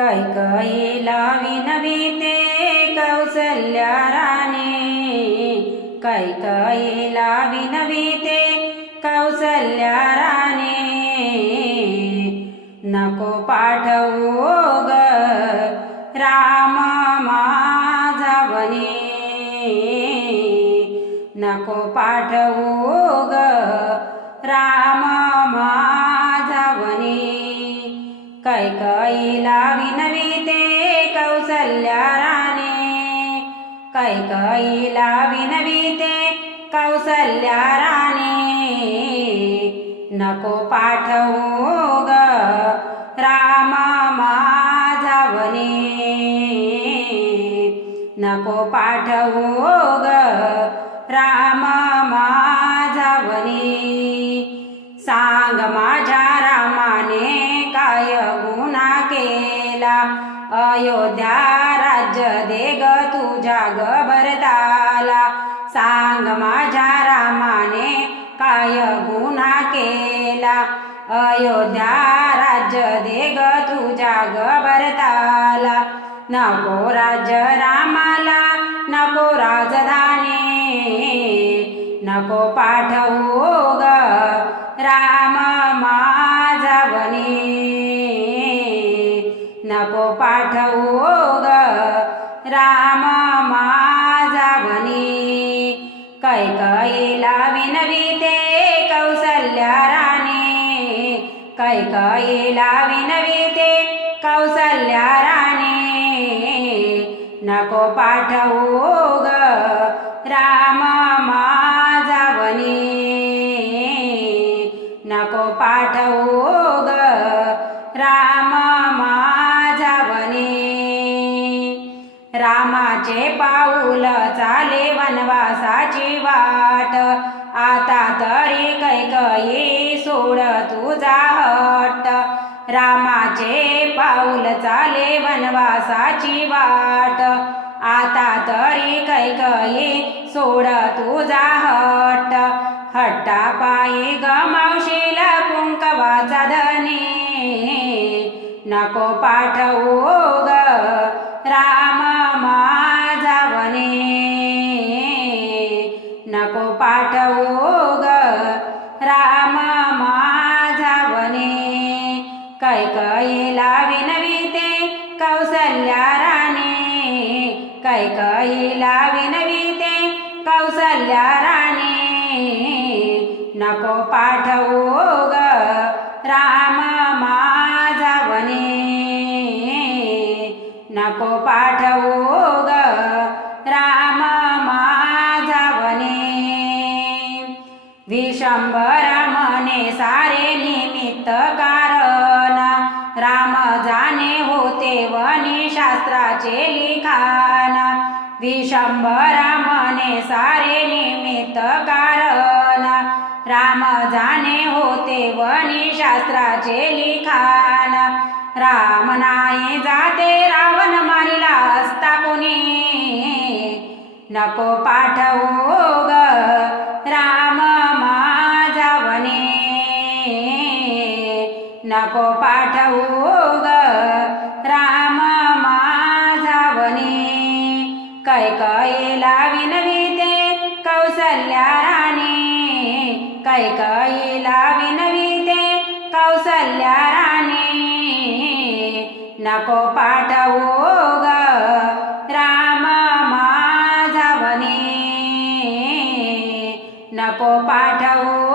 कैकेयीला विनविते कौसल्या राणी, कैकेयीला विनविते कौसल्या राणी। नको पाठवू ग राम माझा वनी, नको पाठवू ग राम माझा वनी। कैकेयीला विनविते कौसल्या राणी, कैकेयीला विनविते कौसल्या राणी। नको पाठवू ग राम माझा वनी, नको पाठवू ग राम माझा वनी। सांग माझ्या रामाने काय गुन्हा केला, अयोध्या राज्य दे ग तुझ्या ग भरताला। सांग माझ्या रामाने काय गुन्हा केला, अयोध्या राज्य दे ग तुझ्या ग भरताला। नको राज्य रामाला, नको राजधानी, नको पाठवू ग राम माझा वनी, नको पाठवू ग राम माझा वनी। कैकेयीला विनविते कौसल्या राणी, कैकेयीला विनविते कौसल्या राणी। नको पाठवू ग राम माझा वनी, नको पाठवू ग राम माझा वनी। रामाचे पाऊल चाले वनवासाची वाट, आता तरी कैकेयी सोड तुझा हट्ट। रामाचे पाऊल चाले वनवासाची वाट, आता तरी कैकेयी सोड तुझा हट्ट। हट्टापायी गमावशील कुंकवाचा धनी, नको पाठवू ग राम माझा वनी, नको पाठवू ग राम माझा वनी। कैकेयीला विनविते कौसल्या राणी, कैकेयीला विनविते कौसल्या राणी। नको पाठवू ग राम माझा वनी, नको पाठवू ग राम माझा वनी। विश्वंभरा म्हणे सारे निमित्त कारण, राम जाणे होते वनी शास्त्राचे लिखाण। विश्वंभरा म्हणे सारे निमित्त कारण, राम जाणे होते वनी शास्त्राचे लिखाण। राम नाही जाते रावण मारिला असता कोणी, नको पाठवू ग राम माझा वनी, नको पाठवू ग राम माझा वनी। कैकेयीला विनविते कौसल्या राणी, कैकेयीला विनविते कौसल्या राणी। नको पाठवू ग राम माझा वनी, नको पाठवू